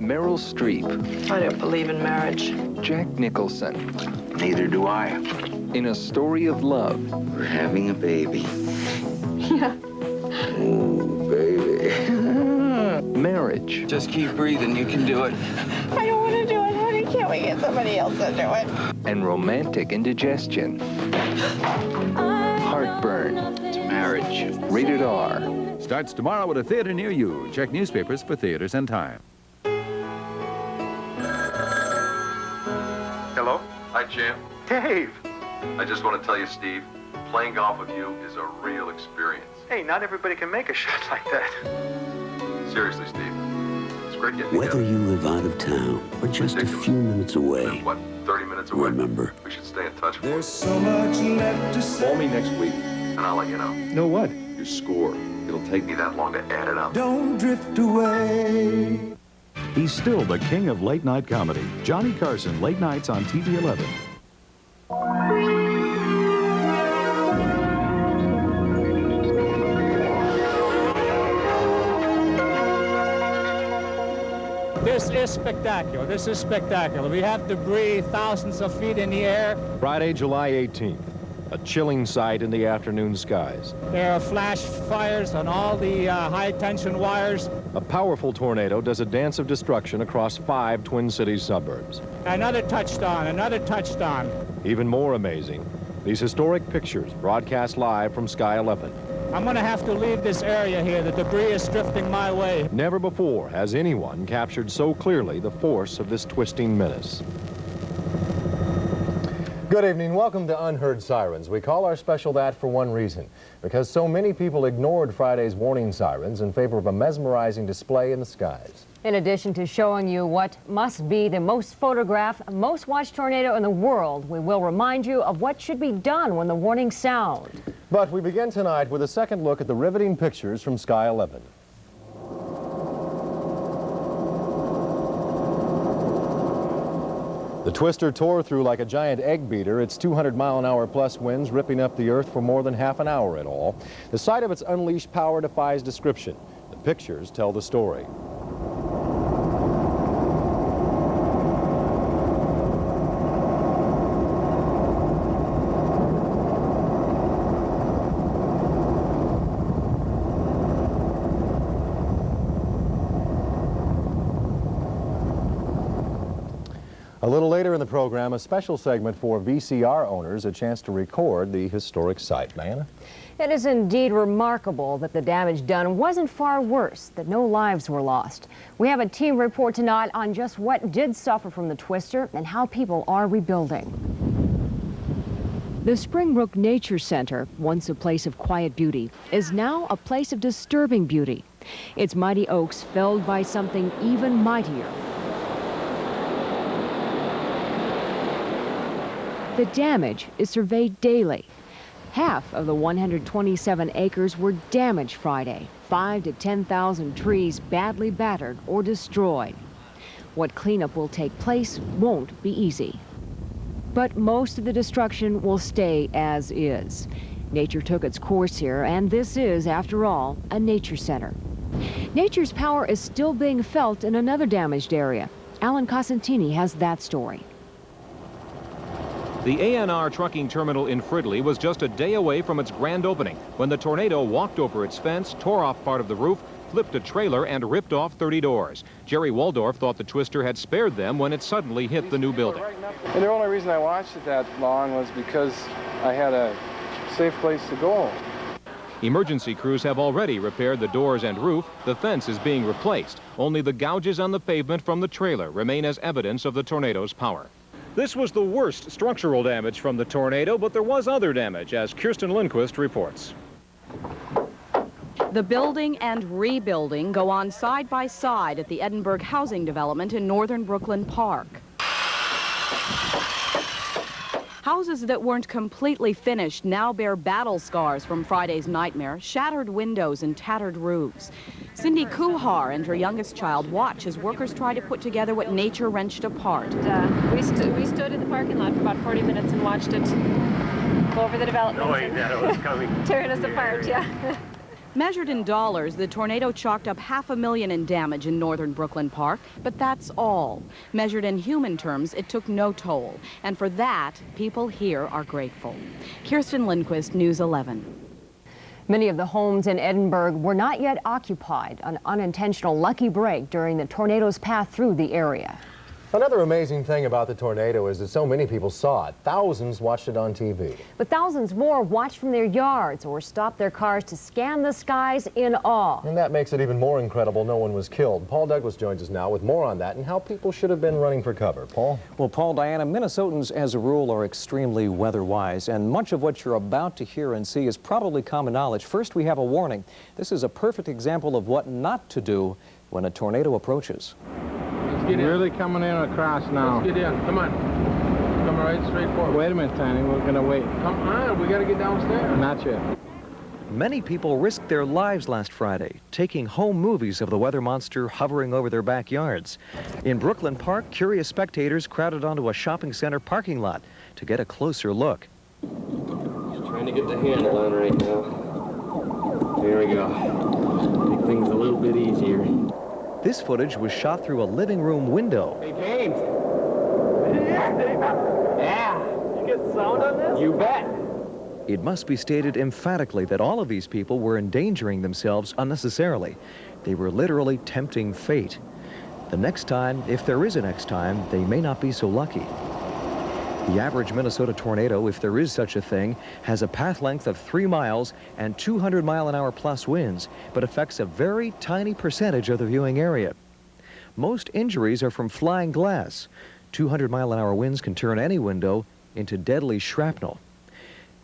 Meryl Streep. I don't believe in marriage. Jack Nicholson. Neither do I. In A Story of Love. We're having a baby. Yeah. Oh, baby. Marriage. Just keep breathing. You can do it. I don't want to do it, honey. Can't we get somebody else to do it? And romantic indigestion. Heartburn. It's marriage. Rated R. Starts tomorrow at a theater near you. Check newspapers for theaters and time. Hello? Hi, Jim. Dave! I just want to tell you, Steve, playing golf with you is a real experience. Hey, not everybody can make a shot like that. Seriously, Steve. It's great getting Whether together. you live out of town or just a few minutes away, What, 30 minutes away? remember, We should stay in touch. There's so much left to say. Call me next week, and I'll let you know. Know what? Your score. It'll take me that long to add it up. Don't drift away. He's still the king of late-night comedy. Johnny Carson, late nights on TV 11. This is spectacular. This is spectacular. We have to breathe thousands of feet in the air. Friday, July 18th, a chilling sight in the afternoon skies. There are flash fires on all the high-tension wires. A powerful tornado does a dance of destruction across 5 Twin Cities suburbs. Another touchdown, another touchdown. Even more amazing, these historic pictures broadcast live from Sky 11. I'm going to have to leave this area here. The debris is drifting my way. Never before has anyone captured so clearly the force of this twisting menace. Good evening. Welcome to Unheard Sirens. We call our special that for one reason, because so many people ignored Friday's warning sirens in favor of a mesmerizing display in the skies. In addition to showing you what must be the most photographed, most watched tornado in the world, we will remind you of what should be done when the warnings sound. But we begin tonight with a second look at the riveting pictures from Sky 11. The twister tore through like a giant egg beater, its 200-mile-an-hour plus winds ripping up the earth for more than half an hour in all. The sight of its unleashed power defies description. The pictures tell the story. A little later in the program, a special segment for VCR owners, a chance to record the historic sight. Diana? It is indeed remarkable that the damage done wasn't far worse, that no lives were lost. We have a team report tonight on just what did suffer from the twister and how people are rebuilding. The Springbrook Nature Center, once a place of quiet beauty, is now a place of disturbing beauty. Its mighty oaks felled by something even mightier. The damage is surveyed daily. Half of the 127 acres were damaged Friday. 5,000 to 10,000 trees badly battered or destroyed. What cleanup will take place won't be easy. But most of the destruction will stay as is. Nature took its course here, and this is, after all, a nature center. Nature's power is still being felt in another damaged area. Alan Cosentini has that story. The ANR trucking terminal in Fridley was just a day away from its grand opening when the tornado walked over its fence, tore off part of the roof, flipped a trailer, and ripped off 30 doors. Jerry Waldorf thought the twister had spared them when it suddenly hit the new building. And the only reason I watched it that long was because I had a safe place to go. Emergency crews have already repaired the doors and roof. The fence is being replaced. Only the gouges on the pavement from the trailer remain as evidence of the tornado's power. This was the worst structural damage from the tornado, but there was other damage, as Kirsten Lindquist reports. The building and rebuilding go on side by side at the Edinburgh housing development in northern Brooklyn Park. Houses that weren't completely finished now bear battle scars from Friday's nightmare, shattered windows and tattered roofs. Cindy Kuhar and her youngest child watch as workers try to put together what nature wrenched apart. We stood in the parking lot for about 40 minutes and watched it go over the development. Knowing that it was coming. Tearing us apart, yeah. Measured in dollars, the tornado chalked up $500,000 in damage in northern Brooklyn Park, but that's all. Measured in human terms, it took no toll. And for that, people here are grateful. Kirsten Lindquist, News 11. Many of the homes in Edinburgh were not yet occupied, an unintentional lucky break during the tornado's path through the area. Another amazing thing about the tornado is that so many people saw it. Thousands watched it on TV. But thousands more watched from their yards or stopped their cars to scan the skies in awe. And that makes it even more incredible no one was killed. Paul Douglas joins us now with more on that and how people should have been running for cover. Paul? Well, Paul, Diana, Minnesotans as a rule are extremely weather-wise, and much of what you're about to hear and see is probably common knowledge. First, we have a warning. This is a perfect example of what not to do when a tornado approaches. Really coming in across now. Let's get in. Come on. Come right straight forward. Wait a minute, Tiny. We're going to wait. Come on. We got to get downstairs. Not yet. Many people risked their lives last Friday, taking home movies of the weather monster hovering over their backyards. In Brooklyn Park, curious spectators crowded onto a shopping center parking lot to get a closer look. Just trying to get the handle on right now. There we go. Make things a little bit easier. This footage was shot through a living room window. Hey, James. Yeah. You get sound on this? You bet. It must be stated emphatically that all of these people were endangering themselves unnecessarily. They were literally tempting fate. The next time, if there is a next time, they may not be so lucky. The average Minnesota tornado, if there is such a thing, has a path length of 3 miles and 200-mile-an-hour plus winds, but affects a very tiny percentage of the viewing area. Most injuries are from flying glass. 200-mile-an-hour winds can turn any window into deadly shrapnel.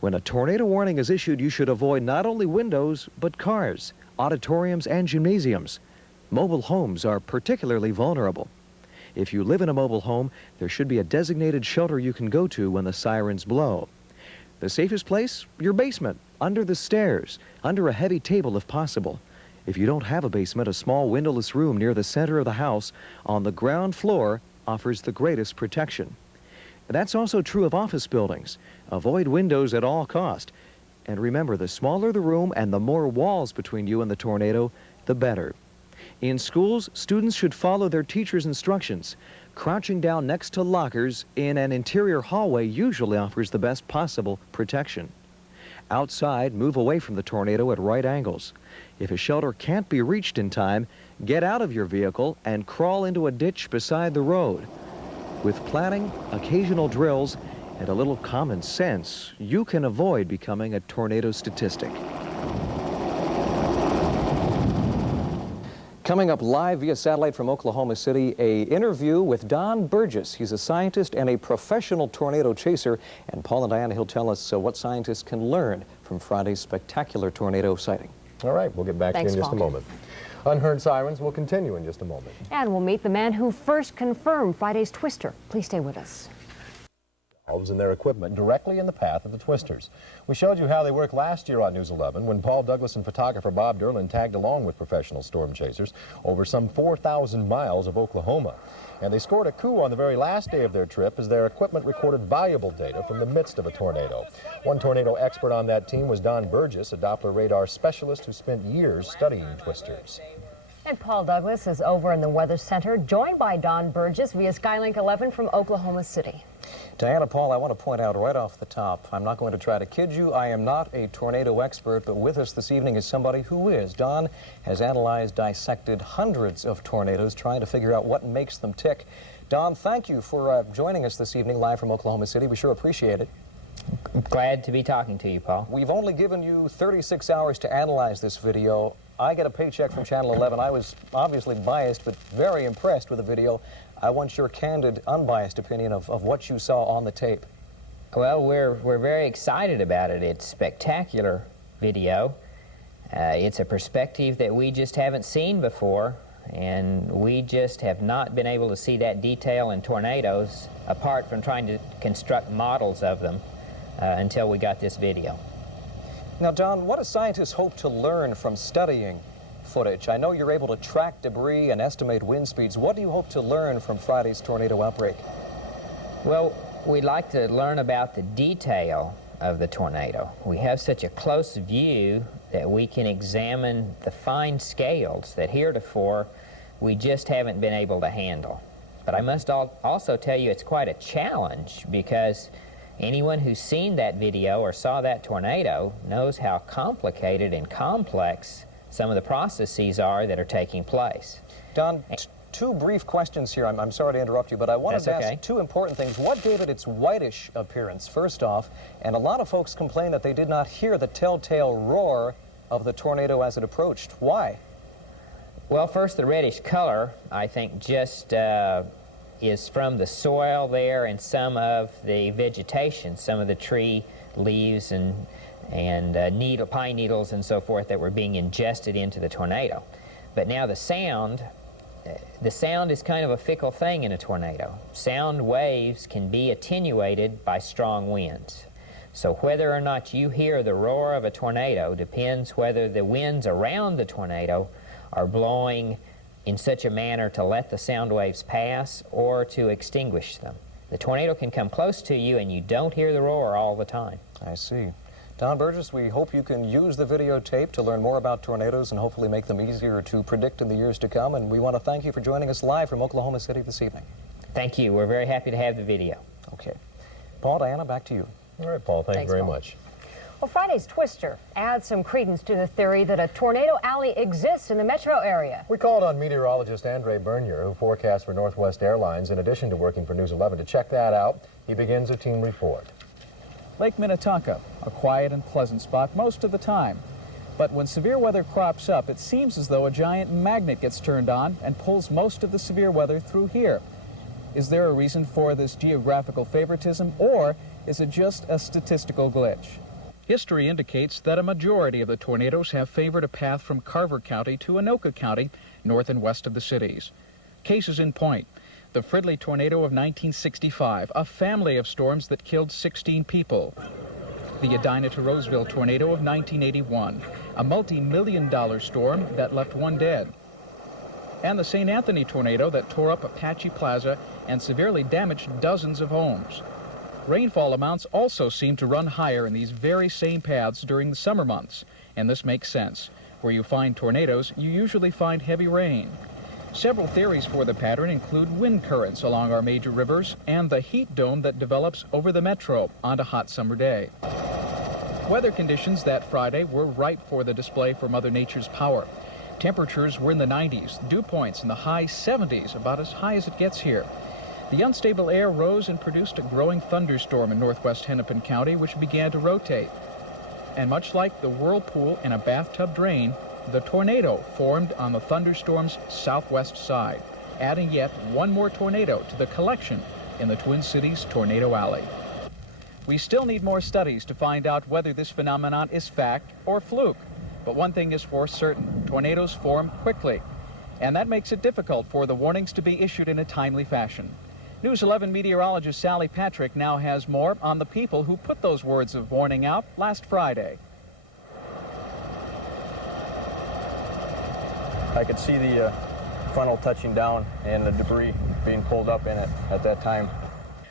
When a tornado warning is issued, you should avoid not only windows, but cars, auditoriums, and gymnasiums. Mobile homes are particularly vulnerable. If you live in a mobile home, there should be a designated shelter you can go to when the sirens blow. The safest place? Your basement, under the stairs, under a heavy table if possible. If you don't have a basement, a small windowless room near the center of the house on the ground floor offers the greatest protection. That's also true of office buildings. Avoid windows at all cost. And remember, the smaller the room and the more walls between you and the tornado, the better. In schools, students should follow their teachers' instructions. Crouching down next to lockers in an interior hallway usually offers the best possible protection. Outside, move away from the tornado at right angles. If a shelter can't be reached in time, get out of your vehicle and crawl into a ditch beside the road. With planning, occasional drills, and a little common sense, you can avoid becoming a tornado statistic. Coming up live via satellite from Oklahoma City, an interview with Don Burgess. He's a scientist and a professional tornado chaser. And Paul and Diana, he'll tell us what scientists can learn from Friday's spectacular tornado sighting. All right, we'll get back to you in just a moment. Unheard Sirens will continue in just a moment. And we'll meet the man who first confirmed Friday's twister. Please stay with us. And their equipment directly in the path of the twisters. We showed you how they worked last year on News 11 when Paul Douglas and photographer Bob Derlin tagged along with professional storm chasers over some 4,000 miles of Oklahoma. And they scored a coup on the very last day of their trip as their equipment recorded valuable data from the midst of a tornado. One tornado expert on that team was Don Burgess, a Doppler radar specialist who spent years studying twisters. And Paul Douglas is over in the Weather Center, joined by Don Burgess via Skylink 11 from Oklahoma City. Diana, Paul, I want to point out right off the top, I'm not going to try to kid you. I am not a tornado expert, but with us this evening is somebody who is. Don has analyzed, dissected hundreds of tornadoes, trying to figure out what makes them tick. Don, thank you for joining us this evening live from Oklahoma City. We sure appreciate it. Glad to be talking to you, Paul. We've only given you 36 hours to analyze this video. I get a paycheck from Channel 11. I was obviously biased, but very impressed with the video. I want your candid, unbiased opinion of what you saw on the tape. Well, we're very excited about it. It's spectacular video. It's a perspective that we just haven't seen before, and we just have not been able to see that detail in tornadoes apart from trying to construct models of them until we got this video. Now, Don, what do scientists hope to learn from studying footage? I know you're able to track debris and estimate wind speeds. What do you hope to learn from Friday's tornado outbreak? Well, we'd like to learn about the detail of the tornado. We have such a close view that we can examine the fine scales that heretofore we just haven't been able to handle. But I must also tell you it's quite a challenge, because anyone who's seen that video or saw that tornado knows how complicated and complex some of the processes are that are taking place. Don, two brief questions here. I'm sorry to interrupt you, but I wanted to ask two important things. What gave it its whitish appearance, first off? And a lot of folks complain that they did not hear the telltale roar of the tornado as it approached. Why? Well, first, the reddish color, I think, just is from the soil there and some of the vegetation, some of the tree leaves and pine needles and so forth that were being ingested into the tornado. But now the sound is kind of a fickle thing in a tornado. Sound waves can be attenuated by strong winds. So whether or not you hear the roar of a tornado depends whether the winds around the tornado are blowing in such a manner to let the sound waves pass or to extinguish them. The tornado can come close to you and you don't hear the roar all the time. I see. Don Burgess, we hope you can use the videotape to learn more about tornadoes and hopefully make them easier to predict in the years to come. And we want to thank you for joining us live from Oklahoma City this evening. Thank you. We're very happy to have the video. Okay. Paul, Diana, back to you. All right, Paul. Thank you very much. Well, Friday's twister adds some credence to the theory that a tornado alley exists in the metro area. We called on meteorologist Andre Bernier, who forecasts for Northwest Airlines, in addition to working for News 11. To check that out, he begins a team report. Lake Minnetonka, a quiet and pleasant spot most of the time. But when severe weather crops up, it seems as though a giant magnet gets turned on and pulls most of the severe weather through here. Is there a reason for this geographical favoritism, or is it just a statistical glitch? History indicates that a majority of the tornadoes have favored a path from Carver County to Anoka County, north and west of the cities. Cases in point: the Fridley tornado of 1965, a family of storms that killed 16 people. The Edina to Roseville tornado of 1981, a multi-million-dollar storm that left 1 dead. And the St. Anthony tornado that tore up Apache Plaza and severely damaged dozens of homes. Rainfall amounts also seem to run higher in these very same paths during the summer months, and this makes sense. Where you find tornadoes, you usually find heavy rain. Several theories for the pattern include wind currents along our major rivers and the heat dome that develops over the metro on a hot summer day. Weather conditions that Friday were ripe for the display for Mother Nature's power. Temperatures were in the 90s, dew points in the high 70s, about as high as it gets here. The unstable air rose and produced a growing thunderstorm in northwest Hennepin County, which began to rotate. And much like the whirlpool in a bathtub drain, the tornado formed on the thunderstorm's southwest side, adding yet one more tornado to the collection in the Twin Cities Tornado Alley. We still need more studies to find out whether this phenomenon is fact or fluke. But one thing is for certain: tornadoes form quickly, and that makes it difficult for the warnings to be issued in a timely fashion. News 11 meteorologist Sally Patrick now has more on the people who put those words of warning out last Friday. I could see the funnel touching down and the debris being pulled up in it at that time.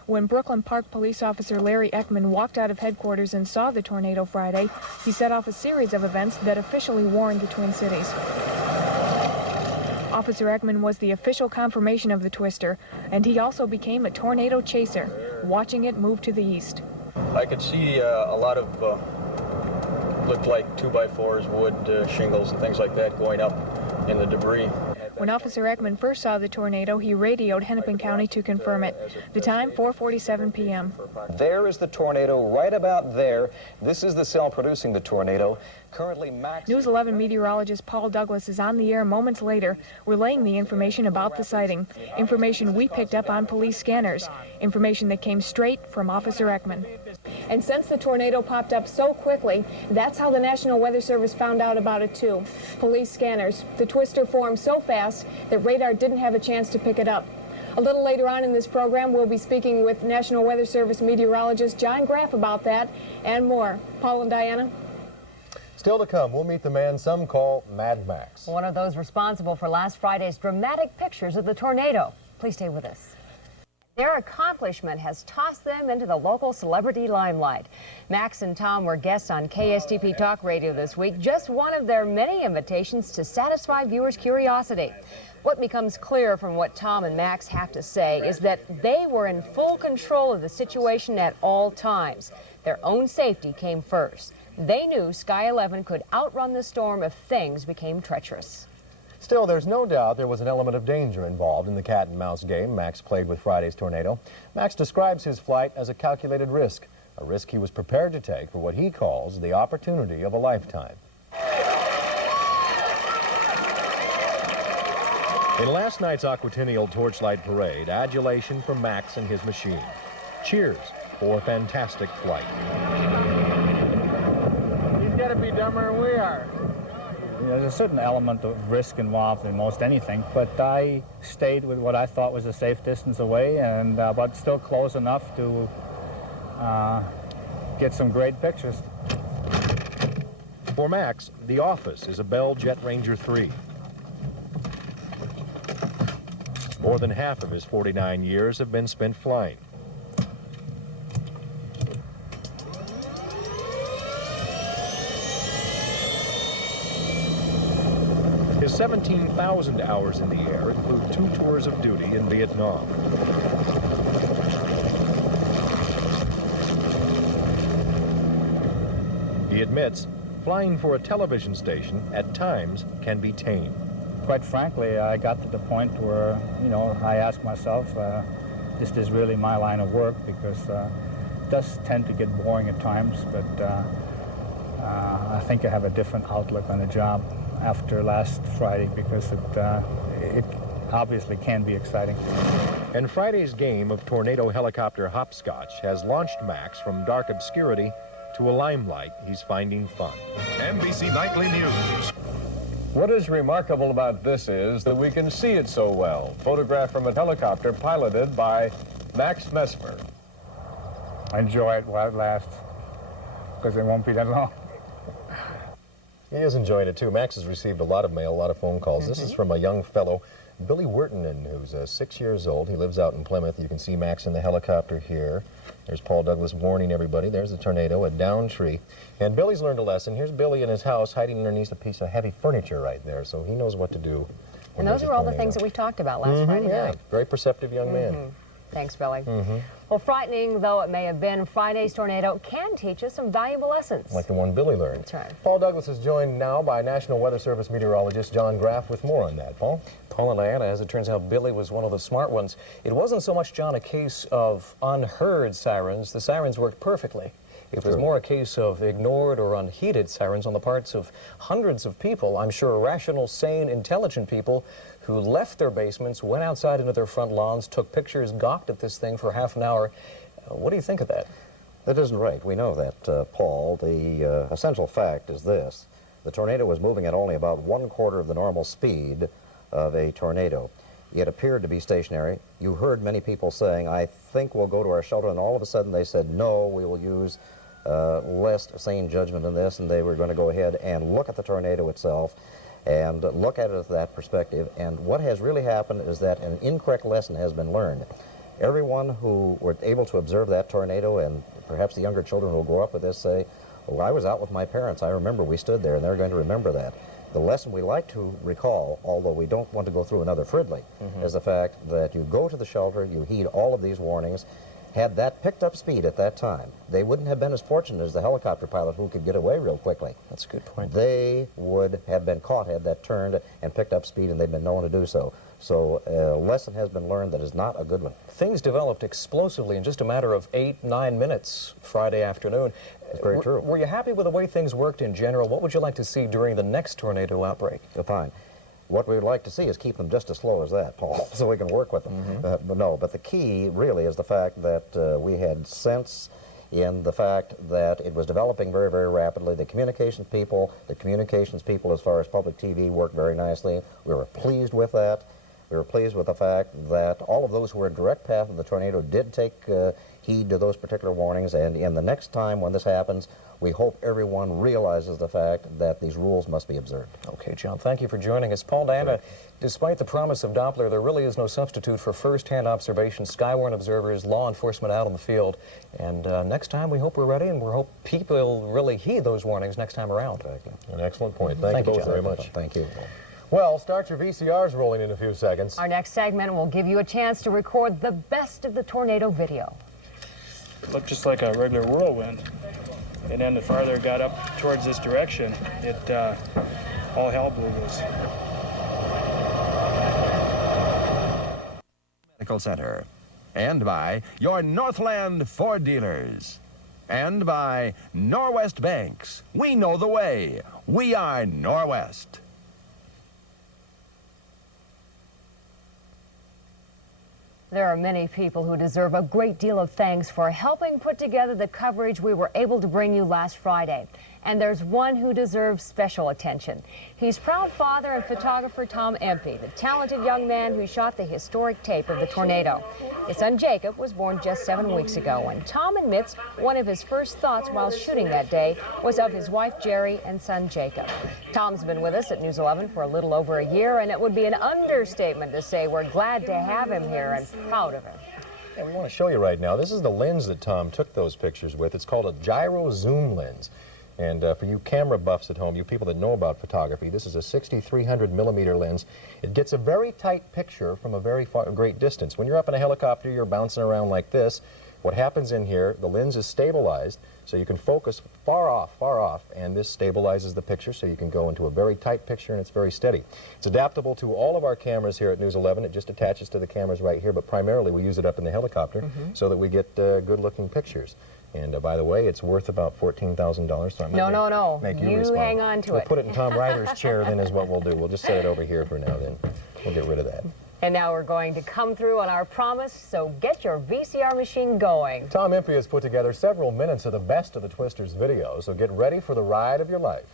When Brooklyn Park police officer Larry Ekman walked out of headquarters and saw the tornado Friday, he set off a series of events that officially warned the Twin Cities. Officer Ekman was the official confirmation of the twister, and he also became a tornado chaser, watching it move to the east. I could see a lot of, looked like 2x4s, wood shingles and things like that going up in the debris. When Officer Ekman first saw the tornado, he radioed Hennepin County to confirm it. The time, 4:47 p.m. There is the tornado right about there. This is the cell producing the tornado. Currently, News 11 meteorologist Paul Douglas is on the air moments later, relaying the information about the sighting. Information we picked up on police scanners. Information that came straight from Officer Ekman. And since the tornado popped up so quickly, that's how the National Weather Service found out about it too. Police scanners. The twister formed so fast that radar didn't have a chance to pick it up. A little later on in this program, we'll be speaking with National Weather Service meteorologist John Graff about that and more. Paul and Diana? Still to come, we'll meet the man some call Mad Max. One of those responsible for last Friday's dramatic pictures of the tornado. Please stay with us. Their accomplishment has tossed them into the local celebrity limelight. Max and Tom were guests on KSTP Talk Radio this week, just one of their many invitations to satisfy viewers' curiosity. What becomes clear from what Tom and Max have to say is that they were in full control of the situation at all times. Their own safety came first. They knew Sky 11 could outrun the storm if things became treacherous. Still, there's no doubt there was an element of danger involved in the cat and mouse game Max played with Friday's tornado. Max describes his flight as a calculated risk, a risk he was prepared to take for what he calls the opportunity of a lifetime. In last night's Aquatennial Torchlight Parade, adulation for Max and his machine. Cheers for a fantastic flight. He's got to be dumber than we are. There's a certain element of risk involved in most anything, but I stayed with what I thought was a safe distance away, and but still close enough to get some great pictures. For Max, the office is a Bell Jet Ranger 3. More than half of his 49 years have been spent flying. His 17,000 hours in the air include 2 tours of duty in Vietnam. He admits flying for a television station at times can be tame. Quite frankly, I got to the point where, I asked myself, this is really my line of work, because it does tend to get boring at times, but I think I have a different outlook on the job after last Friday, because it obviously can be exciting. And Friday's game of tornado helicopter hopscotch has launched Max from dark obscurity to a limelight he's finding fun. NBC Nightly News. What is remarkable about this is that we can see it so well. Photographed from a helicopter piloted by Max Mesmer. I enjoy it while it lasts, because it won't be that long. He is enjoying it, too. Max has received a lot of mail, a lot of phone calls. This is from a young fellow, Billy Wertenen, who's 6 years old. He lives out in Plymouth. You can see Max in the helicopter here. There's Paul Douglas warning everybody. There's the tornado, a down tree. And Billy's learned a lesson. Here's Billy in his house hiding underneath a piece of heavy furniture right there, so he knows what to do. And those are all the things that we talked about last Friday night. Very perceptive young man. Thanks, Billy. Well, frightening though it may have been, Friday's tornado can teach us some valuable lessons. Like the one Billy learned. That's right. Paul Douglas is joined now by National Weather Service meteorologist John Graff with more on that. Paul? Paul and Diana, as it turns out, Billy was one of the smart ones. It wasn't so much, John, a case of unheard sirens. The sirens worked perfectly. It was more a case of ignored or unheeded sirens on the parts of hundreds of people. I'm sure rational, sane, intelligent people who left their basements, went outside into their front lawns, took pictures, gawked at this thing for half an hour. What do you think of that? That isn't right. We know that, Paul. The essential fact is this. The tornado was moving at only about 1/4 of the normal speed of a tornado. It appeared to be stationary. You heard many people saying, I think we'll go to our shelter, and all of a sudden they said, no, we will use less sane judgment in this, and they were going to go ahead and look at the tornado itself and look at it at that perspective. And what has really happened is that an incorrect lesson has been learned. Everyone who were able to observe that tornado, and perhaps the younger children who will grow up with this, say, well, I was out with my parents. I remember we stood there, and they're going to remember that. The lesson we like to recall, although we don't want to go through another Fridley, is the fact that you go to the shelter, you heed all of these warnings. Had that picked up speed at that time, they wouldn't have been as fortunate as the helicopter pilot who could get away real quickly. That's a good point. They would have been caught had that turned and picked up speed, and they've been known to do so. So a lesson has been learned that is not a good one. Things developed explosively in just a matter of 8-9 minutes Friday afternoon. That's very true. Were you happy with the way things worked in general? What would you like to see during the next tornado outbreak? Fine. What we would like to see is keep them just as slow as that, Paul, so we can work with them. But the key really is the fact that we had sense in the fact that it was developing very, very rapidly. The communications people as far as public TV worked very nicely. We were pleased with that. We were pleased with the fact that all of those who were in direct path of the tornado did take heed to those particular warnings, and in the next time when this happens, we hope everyone realizes the fact that these rules must be observed. Okay, John, thank you for joining us. Paul, Diana, despite the promise of Doppler, there really is no substitute for first-hand observation, Skywarn observers, law enforcement out on the field. And next time, we hope we're ready, and we hope people really heed those warnings next time around. An excellent point. Thank you both very much. Thank you. Well, start your VCRs rolling in a few seconds. Our next segment will give you a chance to record the best of the tornado video. It looked just like a regular whirlwind. And then the farther it got up towards this direction, it all hell blew loose. Medical Center. And by your Northland Ford dealers. And by Norwest Banks. We know the way. We are Norwest. There are many people who deserve a great deal of thanks for helping put together the coverage we were able to bring you last Friday. And there's one who deserves special attention. He's proud father and photographer Tom Empey, the talented young man who shot the historic tape of the tornado. His son Jacob was born just 7 weeks ago, and Tom admits one of his first thoughts while shooting that day was of his wife Jerry and son Jacob. Tom's been with us at News 11 for a little over a year, and it would be an understatement to say we're glad to have him here and proud of him. Yeah, we want to show you right now. This is the lens that Tom took those pictures with. It's called a gyro zoom lens. And for you camera buffs at home, you people that know about photography, this is a 6,300 millimeter lens. It gets a very tight picture from a very great distance. When you're up in a helicopter, you're bouncing around like this. What happens in here, the lens is stabilized, so you can focus far off, and this stabilizes the picture so you can go into a very tight picture and it's very steady. It's adaptable to all of our cameras here at News 11. It just attaches to the cameras right here, but primarily we use it up in the helicopter so that we get good-looking pictures. And by the way, it's worth about $14,000. So No. Make you hang on to we'll it. Put it in Tom Ryder's chair, then is what we'll do. We'll just set it over here for now, then. We'll get rid of that. And now we're going to come through on our promise, so get your VCR machine going. Tom Empey has put together several minutes of the best of the Twisters video, so get ready for the ride of your life.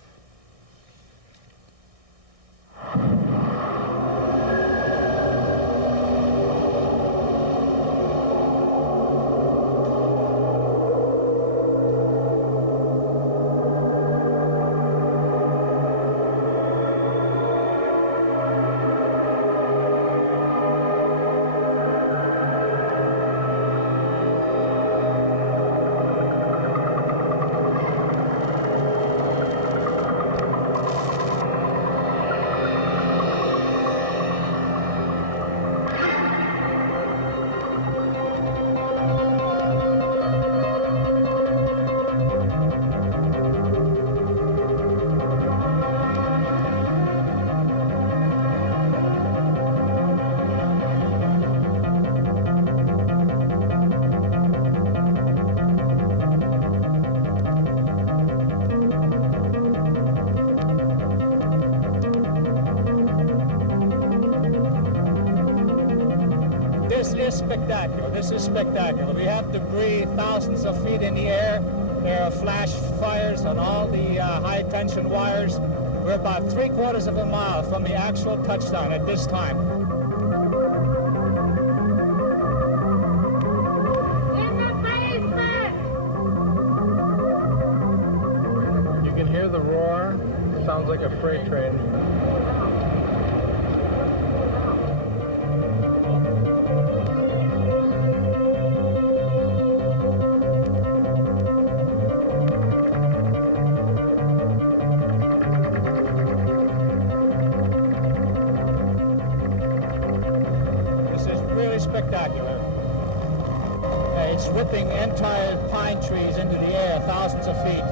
This is spectacular. This is spectacular. We have debris thousands of feet in the air. There are flash fires on all the high-tension wires. We're about 3/4 of a mile from the actual touchdown at this time. You can hear the roar. Sounds like a freight train. Spectacular. It's ripping entire pine trees into the air, thousands of feet.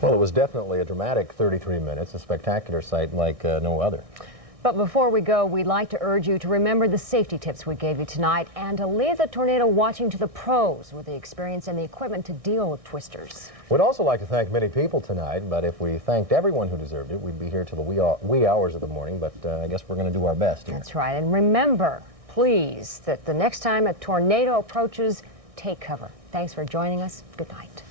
Well, it was definitely a dramatic 33 minutes, a spectacular sight like no other. But before we go, we'd like to urge you to remember the safety tips we gave you tonight and to leave the tornado watching to the pros with the experience and the equipment to deal with twisters. We'd also like to thank many people tonight, but if we thanked everyone who deserved it, we'd be here till the wee hours of the morning, but I guess we're going to do our best here. That's right. And remember, please, that the next time a tornado approaches, take cover. Thanks for joining us. Good night.